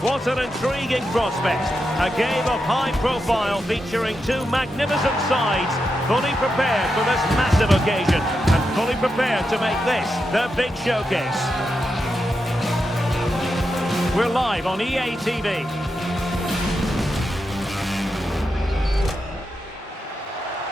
What an intriguing prospect. A game of high profile featuring two magnificent sides, fully prepared for this massive occasion and fully prepared to make this their big showcase. We're live on EA TV.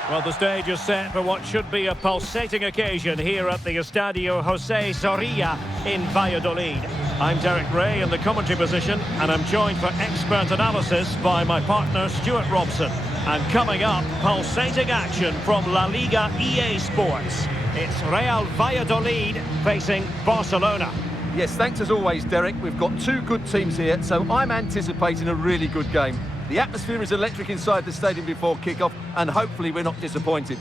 Well, the stage is set for what should be a pulsating occasion here at the Estadio José Zorrilla in Valladolid. I'm Derek Ray in the commentary position, and I'm joined for expert analysis by my partner Stuart Robson. And coming up, pulsating action from LaLiga EA Sports. It's Real Valladolid facing Barcelona. Yes, thanks as always, Derek. We've got two good teams here, so I'm anticipating a really good game. The atmosphere is electric inside the stadium before kick-off, and hopefully we're not disappointed.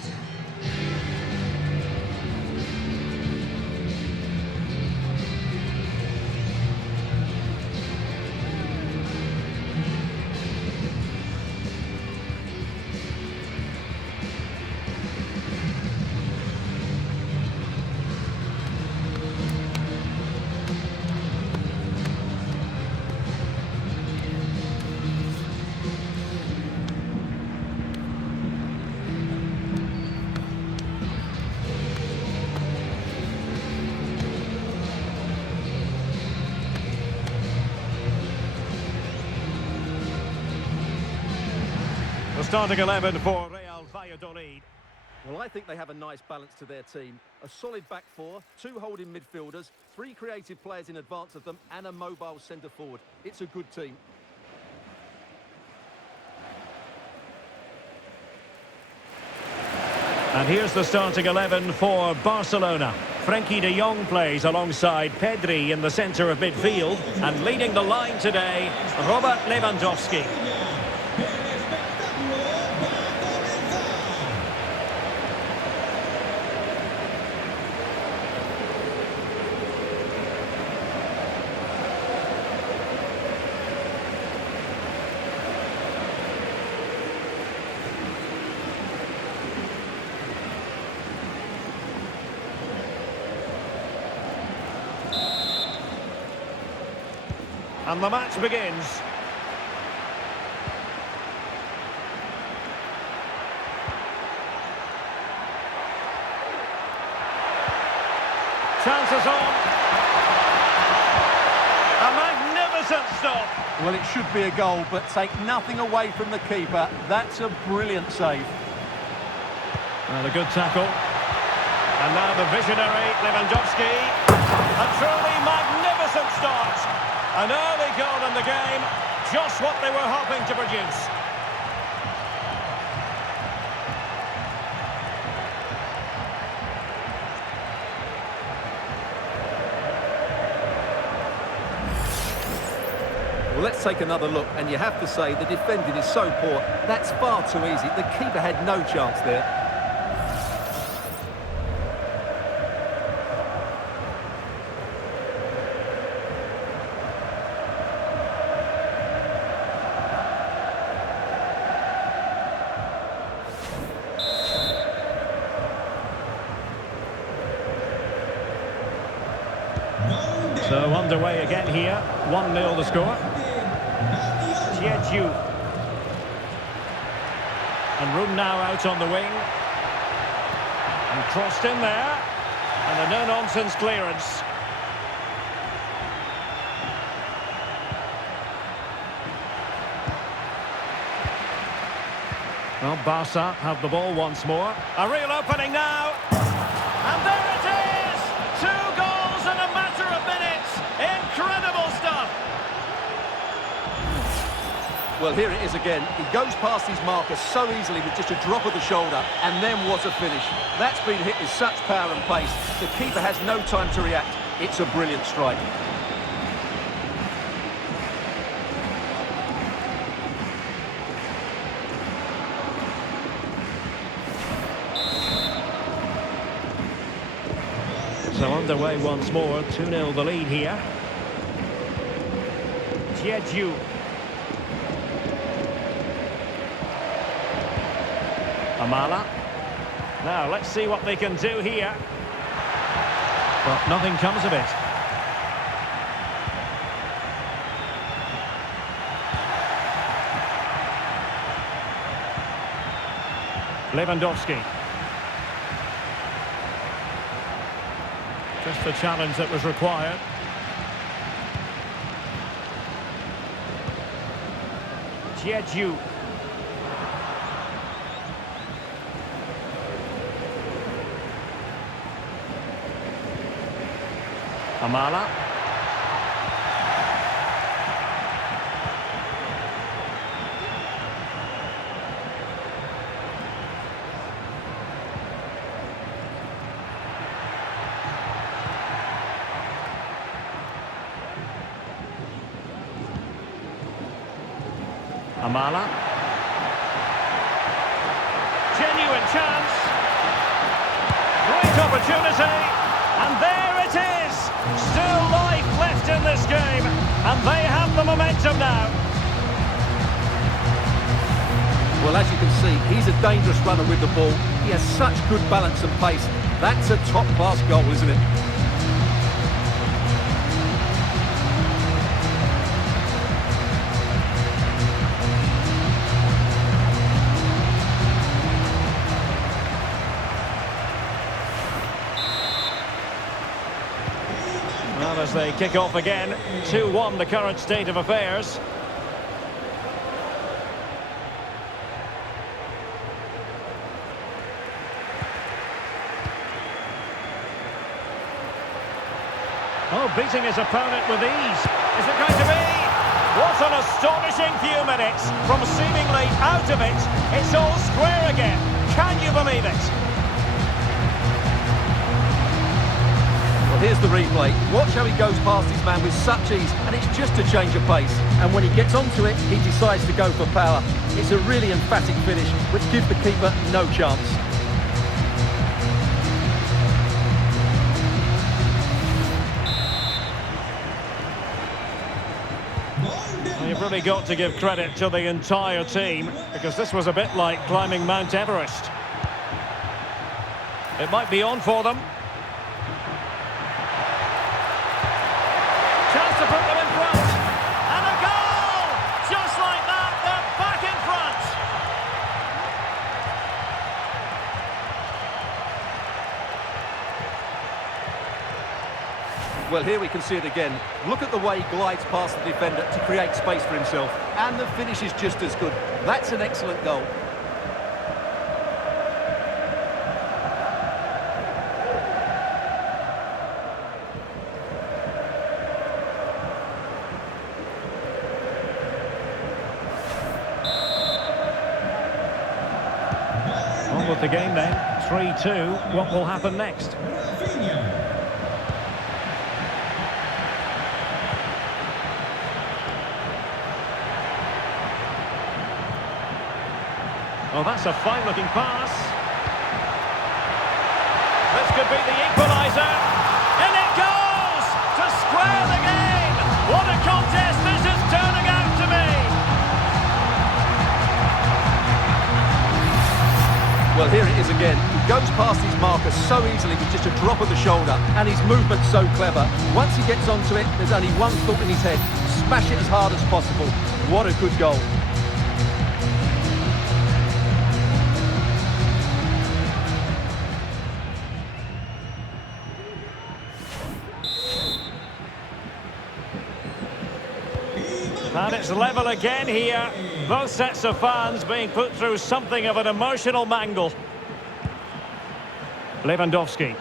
The starting 11 for Real Valladolid. Well, I think they have a nice balance to their team. A solid back four, two holding midfielders, three creative players in advance of them, and a mobile centre-forward. It's a good team. And here's the starting 11 for Barcelona. Frenkie de Jong plays alongside Pedri in the centre of midfield. And leading the line today, Robert Lewandowski. And the match begins. Chances on. A magnificent stop. Well, it should be a goal, but take nothing away from the keeper. That's a brilliant save. And a good tackle. And now the visionary Lewandowski. A truly magnificent start. An early goal in the game, just what they were hoping to produce. Well, let's take another look, and you have to say the defending is so poor. That's far too easy. The keeper had no chance there. So underway again here, 1-0 the score. Jeju. And room now out on the wing. And crossed in there. And a no-nonsense clearance. Well, Barca have the ball once more. A real opening now. And there it is! 2 goals in a matter of minutes. Incredible stuff. Well, here it is again. He goes past his marker so easily with just a drop of the shoulder, and then what a finish. That's been hit with such power and pace. The keeper has no time to react. It's a brilliant strike. So underway once more, 2-0 the lead here. Jeju. Amala. Now, let's see what they can do here. But nothing comes of it. Lewandowski. Just the challenge that was required. Jeju. Amala. Amala. Genuine chance. Great opportunity. And there it is. Still life left in this game. And they have the momentum now. Well, as you can see, he's a dangerous runner with the ball. He has such good balance and pace. That's a top-class goal, isn't it? Well, as they kick off again, 2-1 the current state of affairs. Oh, beating his opponent with ease. Is it going to be? What an astonishing few minutes. From seemingly out of it, it's all square again. Can you believe it? Well, here's the replay. Watch how he goes past his man with such ease, and it's just a change of pace. And when he gets onto it, he decides to go for power. It's a really emphatic finish, which gives the keeper no chance. Well, you've really got to give credit to the entire team, because this was a bit like climbing Mount Everest. It might be on for them. Chance to put them in front. And a goal! Just like that, they're back in front. Well, here we can see it again. Look at the way he glides past the defender to create space for himself. And the finish is just as good. That's an excellent goal. On with the game then. 3-2. What will happen next? Oh, that's a fine-looking pass. This could be the equaliser. And it goes! To square the game! What a contest this is turning out to be! Well, here it is again. He goes past his marker so easily with just a drop of the shoulder. And his movement's so clever. Once he gets onto it, there's only one thought in his head. Smash it as hard as possible. What a good goal. And it's level again here. Both sets of fans being put through something of an emotional mangle. Lewandowski.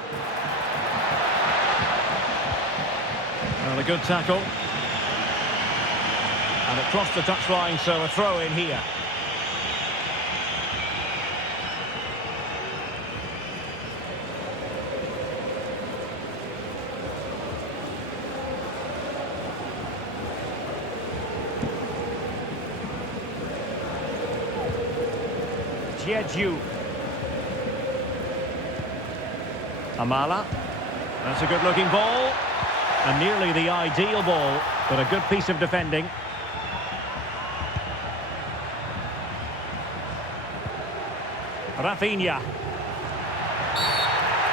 Well, a good tackle. And it crossed the touchline, so a throw in here. Jeju. Amala. That's a good-looking ball. And nearly the ideal ball, but a good piece of defending. Rafinha.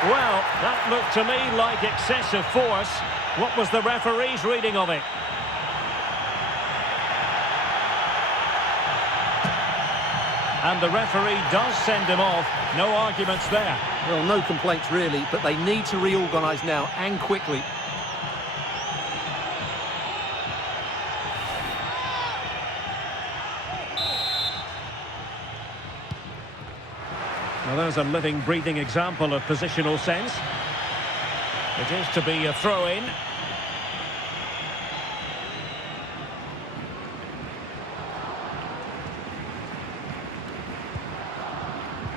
Well, that looked to me like excessive force. What was the referee's reading of it? And the referee does send him off. No arguments there. Well, no complaints really, but they need to reorganise now and quickly. Well, there's a living, breathing example of positional sense. It is to be a throw-in.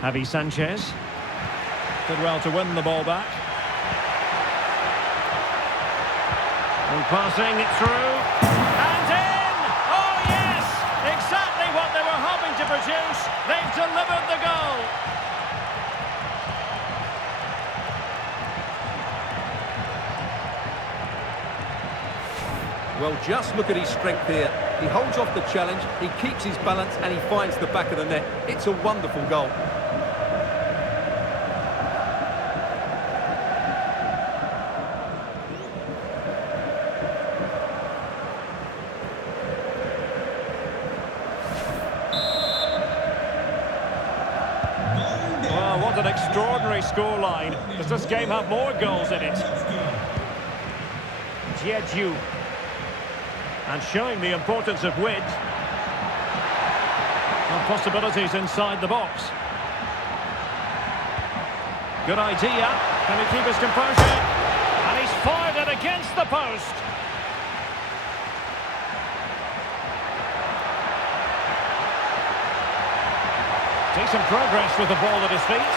Javi Sanchez. Did well to win the ball back. And passing it through. And in! Oh, yes! Exactly what they were hoping to produce. They've delivered the goal. Well, just look at his strength here. He holds off the challenge, he keeps his balance, and he finds the back of the net. It's a wonderful goal. Well, what an extraordinary scoreline. Does this game have more goals in it? Jeju. And showing the importance of width. And possibilities inside the box. Good idea. Can he keep his composure? And he's fired it against the post. Decent progress with the ball at his feet.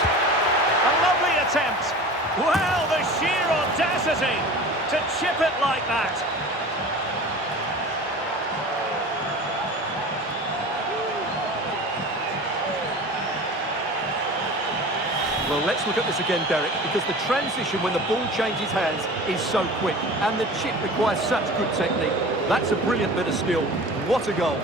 A lovely attempt. Well, the sheer audacity to chip it like that. Well, let's look at this again, Derek, because the transition when the ball changes hands is so quick, and the chip requires such good technique. That's a brilliant bit of skill. What a goal.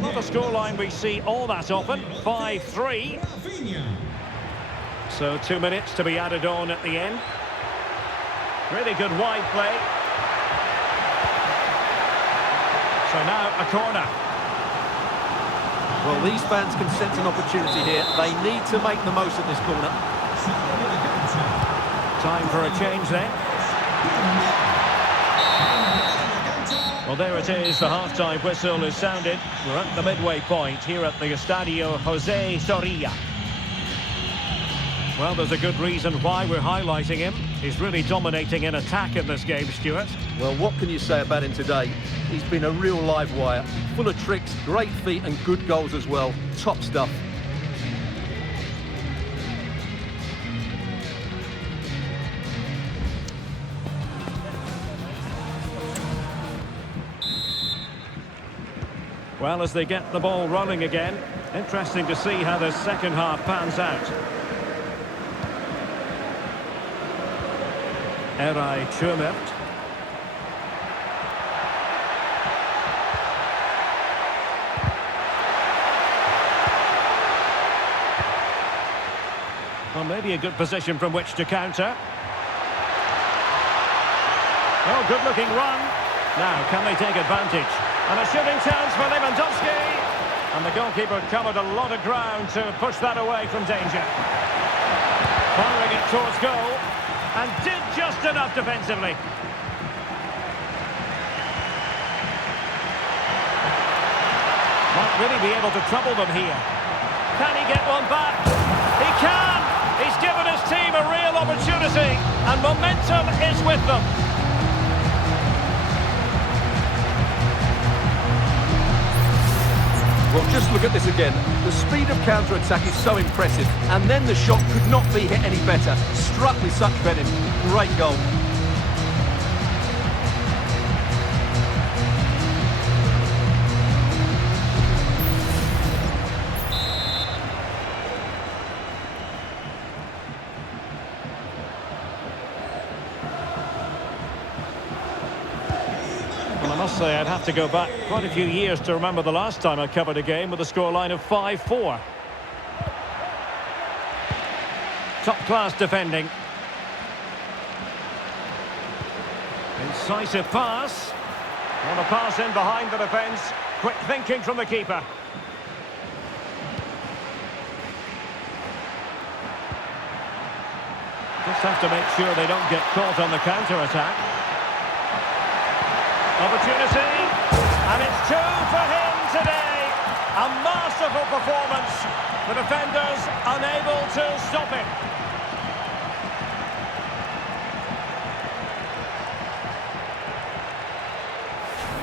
Not a scoreline we see all that often. 5-3. So 2 minutes to be added on at the end. Really good wide play. So now a corner. Well, these fans can sense an opportunity here. They need to make the most of this corner. Time for a change then. Well, there it is. The half-time whistle is sounded. We're at the midway point here at the Estadio José Zorrilla. Well, there's a good reason why we're highlighting him. He's really dominating in attack in this game, Stuart. Well, what can you say about him today? He's been a real live wire. Full of tricks, great feet and good goals as well. Top stuff. Well, as they get the ball rolling again, interesting to see how the second half pans out. Eray Chumert. Well, maybe a good position from which to counter. Oh, good-looking run. Now, can they take advantage? And a shooting chance for Lewandowski. And the goalkeeper covered a lot of ground to push that away from danger. Firing it towards goal. And did just enough defensively. Might really be able to trouble them here. Can he get one back? He can! He's given his team a real opportunity. And momentum is with them. Well, just look at this again. The speed of counter-attack is so impressive, and then the shot could not be hit any better. Struck with such venom. Great goal. Well, I must say I'd have to go back quite a few years to remember the last time I covered a game with a scoreline of 5-4. Top-class defending. Incisive pass. Want to pass in behind the defence. Quick thinking from the keeper. Just have to make sure they don't get caught on the counter-attack. Opportunity, and it's two for him today. A masterful performance. The defenders unable to stop him.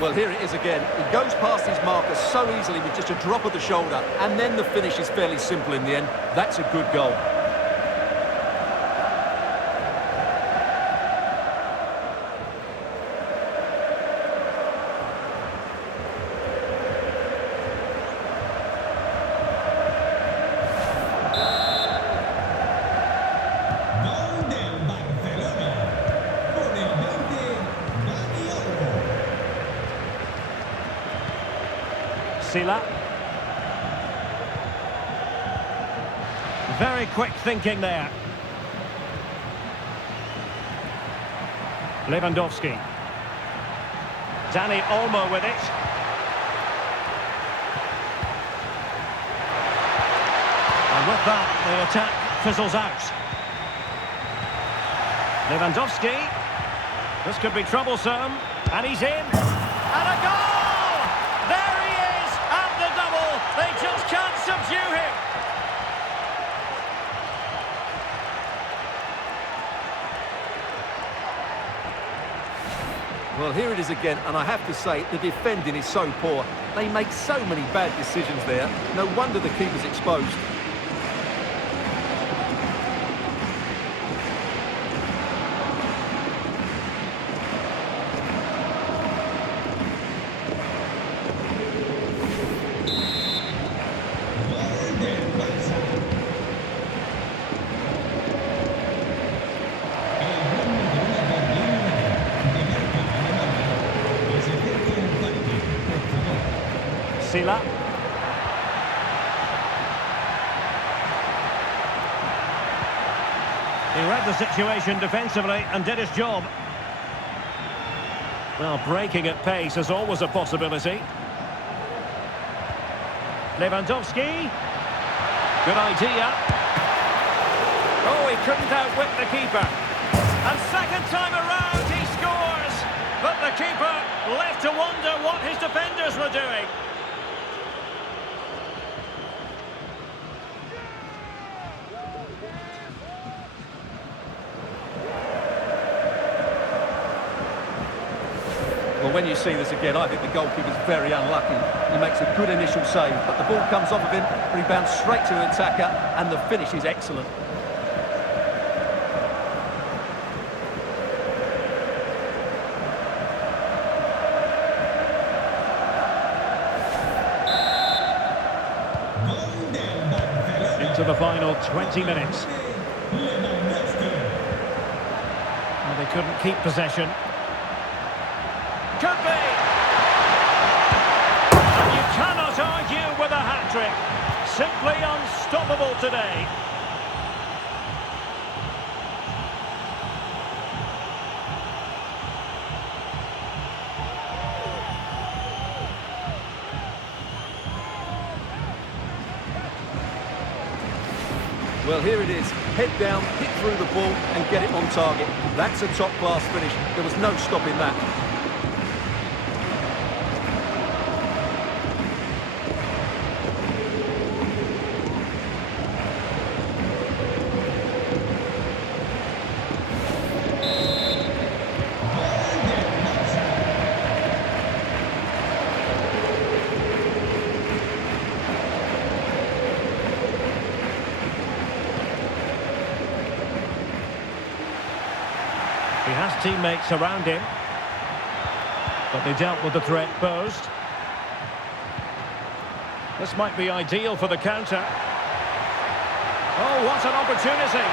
Well, here it is again. He goes past his marker so easily with just a drop of the shoulder, and then the finish is fairly simple in the end. That's a good goal. Very quick thinking there. Lewandowski. Dani Olmo with it. And with that, the attack fizzles out. Lewandowski. This could be troublesome. And he's in. And a goal! There he is at the double. They just can't subdue him. Well, here it is again, and I have to say, the defending is so poor. They make so many bad decisions there. No wonder the keeper's exposed. Sila. He read the situation defensively and did his job. Well, breaking at pace is always a possibility. Lewandowski. Good idea. Oh, he couldn't outwit the keeper. And second time around he scores. But the keeper left to wonder what his defenders were doing. Well, when you see this again, I think the goalkeeper's very unlucky. He makes a good initial save, but the ball comes off of him, rebounds straight to the attacker, and the finish is excellent. Into the final 20 minutes. Well, they couldn't keep possession. Could be! And you cannot argue with a hat-trick. Simply unstoppable today. Well, here it is. Head down, hit through the ball and get it on target. That's a top-class finish. There was no stopping that. He has teammates around him, but they dealt with the threat posed. This might be ideal for the counter. Oh, what an opportunity!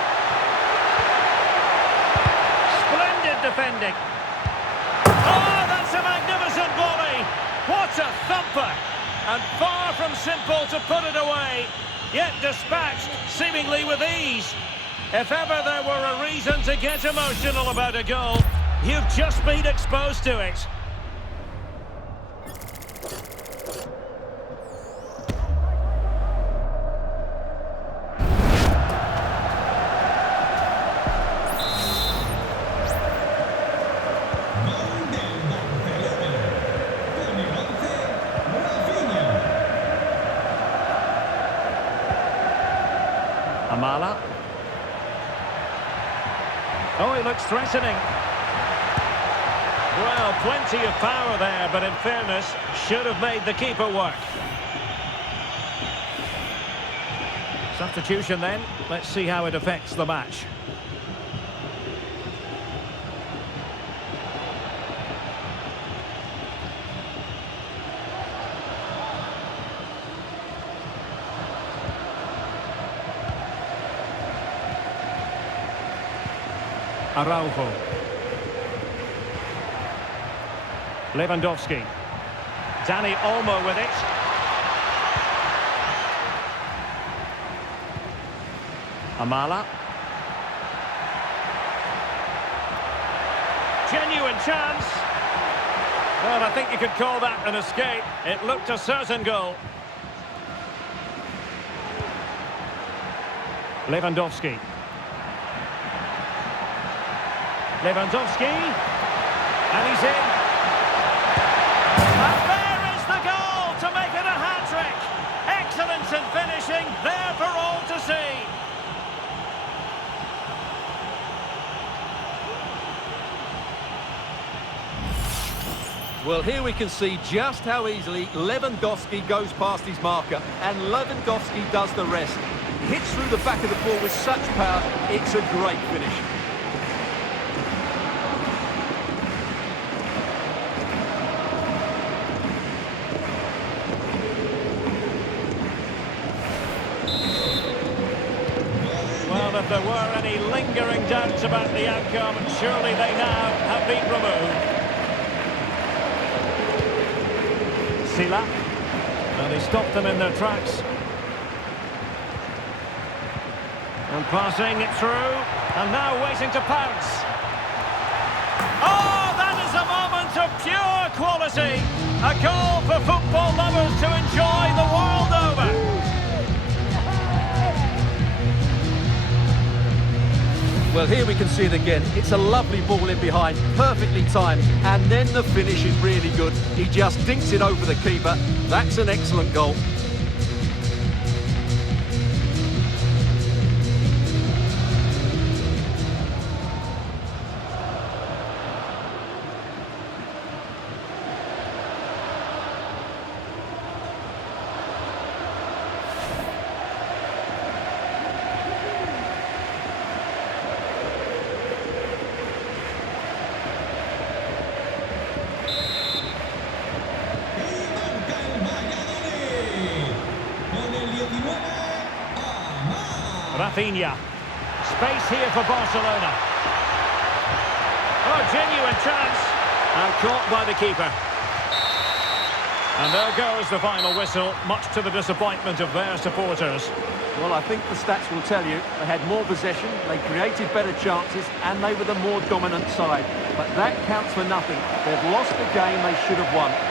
Splendid defending. Oh, that's a magnificent block! thumper. And far from simple to put it away, yet dispatched seemingly with ease. If ever there were a reason to get emotional about a goal, you've just been exposed to it. Amala. Oh, he looks threatening. Well, plenty of power there, but in fairness, should have made the keeper work. Substitution then. Let's see how it affects the match. Araujo. Lewandowski. Dani Olmo with it. Amala. Genuine chance. Well, I think you could call that an escape. It looked a certain goal. Lewandowski. Lewandowski, and he's in. And there is the goal to make it a hat-trick. Excellence in finishing, there for all to see. Well, here we can see just how easily Lewandowski goes past his marker, and Lewandowski does the rest. He hits through the back of the ball with such power, it's a great finish. If there were any lingering doubts about the outcome, surely they now have been removed. Sila. And he stopped them in their tracks. And passing it through. And now waiting to pounce. Oh, that is a moment of pure quality. A goal for football lovers to enjoy the world over. Well, here we can see it again. It's a lovely ball in behind, perfectly timed, and then the finish is really good. He just dinks it over the keeper. That's an excellent goal. Rafinha. Space here for Barcelona. Oh, genuine chance. And caught by the keeper. And there goes the final whistle, much to the disappointment of their supporters. Well, I think the stats will tell you they had more possession, they created better chances, and they were the more dominant side. But that counts for nothing. They've lost the game they should have won.